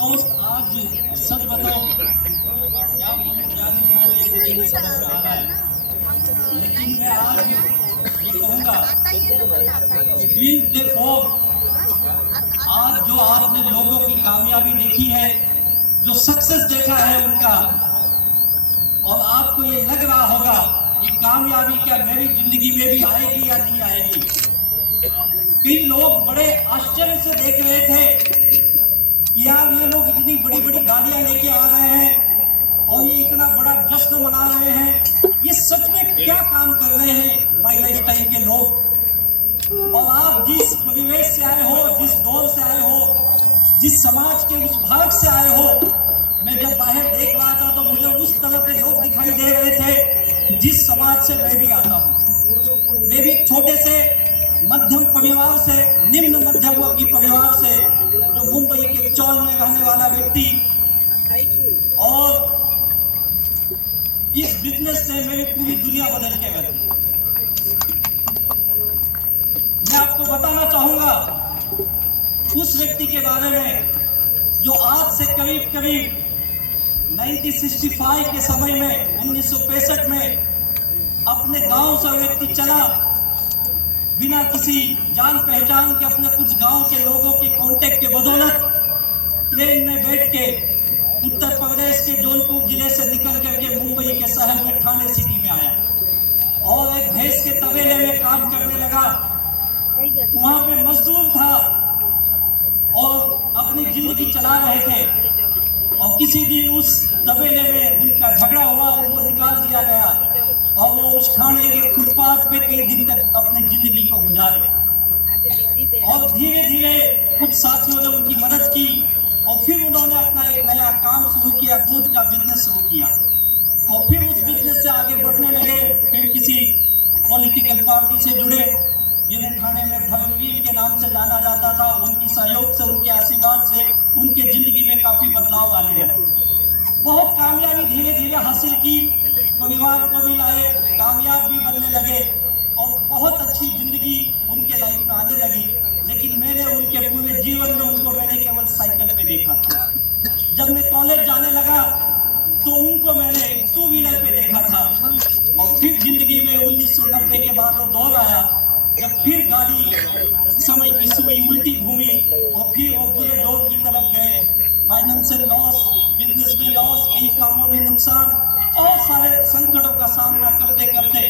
दोस्त आज सच बताओ क्या बोलूं क्या नहीं बोलूं ये मुझे नहीं समझ में आ रहा है, लेकिन मैं आज ये कहूंगा कि बीइंग द फॉर आज जो आपने लोगों की कामयाबी देखी है, जो सक्सेस देखा है उनका, और आपको ये लग रहा होगा ये कामयाबी क्या मेरी जिंदगी में भी आएगी या नहीं आएगी। कई लोग बड़े आश्चर्य से देख रहे थे कि यार ये लोग इतनी बड़ी बड़ी गाड़ियां लेके आ रहे हैं और ये इतना बड़ा जश्न मना रहे हैं, ये सच में क्या काम कर रहे हैं माई लाइफ टाइम के लोग। और आप जिस परिवेश से आए हो, जिस दौर से आए हो, जिस समाज के उस भाग से आए हो, मैं जब बाहर देख रहा था तो मुझे उस तरह के लोग दिखाई दे रहे थे जिस समाज से मैं भी आता हूँ। मैं भी छोटे से मध्यम परिवार से, निम्न मध्यम वर्गीय परिवार से, जो मुंबई के चौल में रहने वाला व्यक्ति, और इस बिजनेस से मेरी पूरी दुनिया बदल के गई। मैं आपको बताना चाहूंगा उस व्यक्ति के बारे में जो आज से करीब करीब 1965 के समय में, 1965 में अपने गांव से व्यक्ति चला, बिना किसी जान पहचान के, अपने कुछ गांव के लोगों के कांटेक्ट के बदौलत ट्रेन में बैठ के उत्तर प्रदेश के जौनपुर जिले से निकल करके मुंबई के शहर में ठाणे सिटी में आया और एक भैंस के तबेले में काम करने लगा। वहां पे मजदूर था और अपनी जिंदगी चला रहे थे, और किसी दिन उस तबेले में उनका झगड़ा हुआ, उनको निकाल दिया गया और वो उस ठाणे के फुटपाथ पे कई दिन तक अपनी जिंदगी को गुजारे। और धीरे धीरे कुछ साथियों ने उनकी मदद की और फिर उन्होंने अपना एक नया काम शुरू किया, दूध का बिजनेस शुरू किया, और फिर उस बिजनेस से आगे बढ़ने लगे। फिर किसी पॉलिटिकल पार्टी से जुड़े जिन्हें ठाणे में धर्मवीर के नाम से जाना जाता था। उनकी सहयोग से, उनके आशीर्वाद से उनके जिंदगी में काफी बदलाव आने लगे। बहुत कामयाबी धीरे धीरे हासिल की, परिवार को भी लाए, कामयाब भी बनने लगे और बहुत अच्छी जिंदगी उनके लाइफ में आने लगी। लेकिन मैंने उनके पूरे जीवन में उनको मैंने केवल साइकिल पे देखा। जब मैं कॉलेज जाने लगा तो उनको मैंने टू व्हीलर पे देखा था, और फिर जिंदगी में 1990 के बाद वो दौर आया जब फिर गाड़ी समय की सुई उल्टी घूमी और फिर वो बुरे दौर की तरफ गए। फाइनेंशियल लॉस, बिजनेस में लॉस, कई कामों में नुकसान, बहुत सारे संकटों का सामना करते करते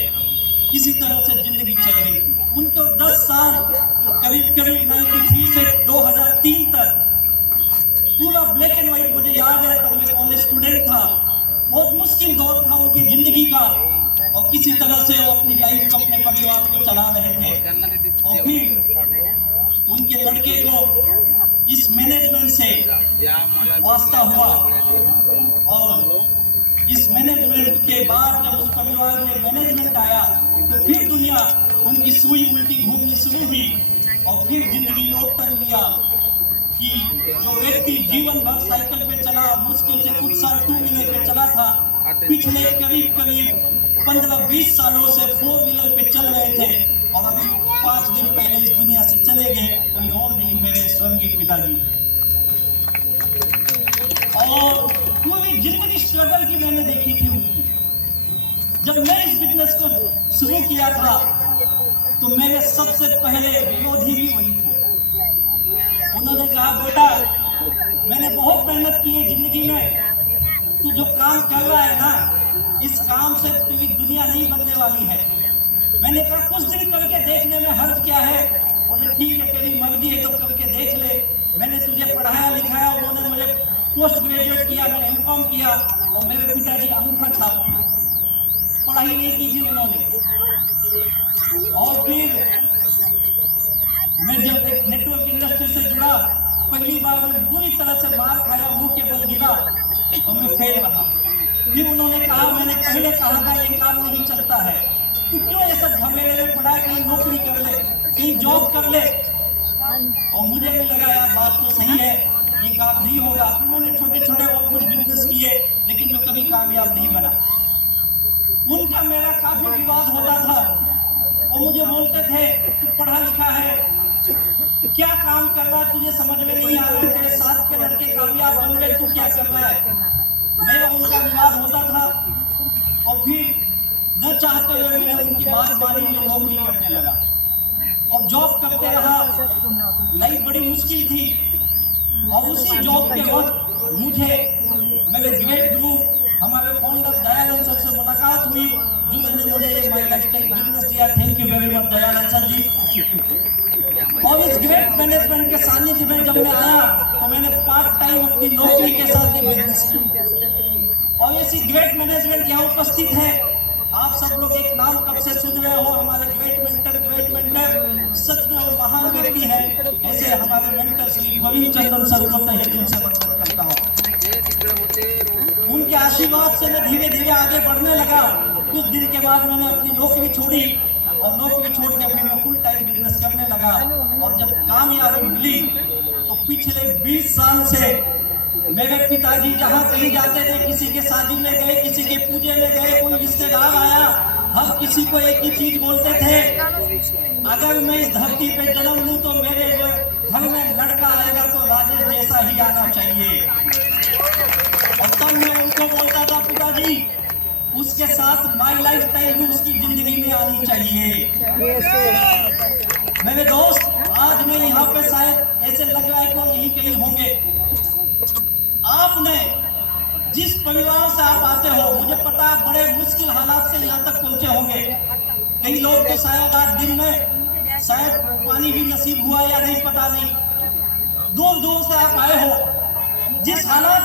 किसी तरह से जिंदगी चल रही थी। उनको 10 साल करीब करीब 93 से 2003 तक पूरा ब्लैक एंड व्हाइट मुझे याद है। तो मैं कॉलेज स्टूडेंट था, बहुत मुश्किल दौर था उनकी जिंदगी का, और किसी तरह से वो अपनी लाइफ, अपने परिवार को चला रहे थे। और फिर उनके लड़के को इस मैनेजमेंट से वास्ता हुआ, और इस मैनेजमेंट के बाद जब उस परिवार में मैनेजमेंट आया तो फिर दुनिया उनकी सुई उल्टी घूमनी शुरू हुई, और फिर जिंदगी ने उत्तर लिया कि जो व्यक्ति जीवन भर साइकिल पे चला, मुश्किल से कुछ साल टू व्हीलर पे चला था, पिछले करीब करीब 15-20 सालों से 4 व्हीलर पे चल रहे थे, और अभी 5 दिन पहले इस दुनिया से चले गए, कोई और नहीं, मेरे स्वर्गीय पिताजी। और पूरी जिंदगी स्ट्रगल की मैंने देखी थी उनकी। जब मैं इस बिजनेस को शुरू किया था तो मेरे सबसे पहले विरोधी भी वही थे। उन्होंने कहा, बेटा मैंने बहुत मेहनत की है जिंदगी में, तू जो काम कर रहा है ना, इस काम से तेरी दुनिया नहीं बनने वाली है। मैंने कहा कुछ दिन करके देखने में हर्ज क्या है। बोले ठीक है, तेरी मर्जी है तो करके देख ले। मैंने तुझे पढ़ाया लिखाया, उन्होंने मुझे पोस्ट ग्रेजुएट किया, मैंने एमकॉम किया, और मेरे पिताजी अंगूठा छाप थे, पढ़ाई नहीं की थी उन्होंने। और फिर मैं जब एक नेटवर्क इंडस्ट्री से जुड़ा, पहली बार मैं बुरी तरह से मार खाया, मुंह के बल गिरा और मैं फेल रहा। फिर उन्होंने कहा, मैंने पहले कहा था ये काम नहीं चलता है, तू क्यों ये सब झमेले में पड़ा है, कहीं नौकरी कर ले, कहीं जॉब कर ले। और मुझे भी लगा यार बात तो सही है, ये काम नहीं होगा। उन्होंने छोटे छोटे और कुछ बिजनेस किए, लेकिन मैं कभी कामयाब नहीं बना। उनका मेरा काफी विवाद होता था, और मुझे बोलते थे तू पढ़ा लिखा है, क्या काम कर रहा है तुझे समझ में नहीं आ रहा है, तेरे साथ के लड़के कामयाब बन गए, तू क्या कर रहा है। मेरा उनका विवाद होता था और फिर न चाहते हुए मैंने उनकी बात मानी, मैं नौकरी करने लगा और जॉब करते रहा। लाइफ बड़ी मुश्किल थी और उसी जॉब के वक्त मुझे मेरे ग्रेट गुरु हमारे फाउंडर दयानंद सर से मुलाकात हुई, जो मैंने मुझे ये माई लाइफस्टाइल बिजनेस दिया। Thank you very much Dayanand sir ji. और इस ग्रेट मैनेजमेंट के सानिध्य में जब मैं आया तो मैंने पार्ट टाइम अपनी नौकरी के साथ ये बिजनेस किया और ऐसी ग्रेट मैनेजमेंट यहाँ उपस्थित है। आप सब लोग एक नाम कब से सुन रहे हो, हमारे ग्रेट मेंटर सच में वो महान व्यक्ति है। ऐसे हमारे मेंटर श्री प्रवीण चंद्रन सर को तहे दिल से वंदन करता हूँ। उनके आशीर्वाद से मैं धीरे धीरे आगे बढ़ने लगा। कुछ दिन के बाद मैंने अपनी नौकरी छोड़ी और नौकरी छोड़ के फिर मैं फुल टाइम बिजनेस करने लगा। और जब कामयाबी मिली तो पिछले 20 साल से मेरे पिताजी जहाँ कहीं जाते थे, किसी के शादी में गए, किसी के पूजे में गए, कोई रिश्तेदार आया, हम किसी को एक ही चीज बोलते थे, अगर मैं इस धरती पे जन्म लूं तो मेरे घर में लड़का आएगा तो राजेश जैसा ही आना चाहिए। और तब मैं उनको बोलता था, पिताजी उसके साथ माई लाइफ स्टाइल भी उसकी जिंदगी में आनी चाहिए। मेरे दोस्त, आज मैं यहाँ पे शायद ऐसे लग रहा है कि यही कहीं होंगे। आपने जिस परिवार से आप आते हो, मुझे पता है बड़े मुश्किल हालात से यहाँ तक पहुंचे होंगे। कई लोग तो शायद आज दिन में शायद पानी भी नसीब हुआ या नहीं, पता नहीं। दूर दूर से आप आए हो, जिस हालात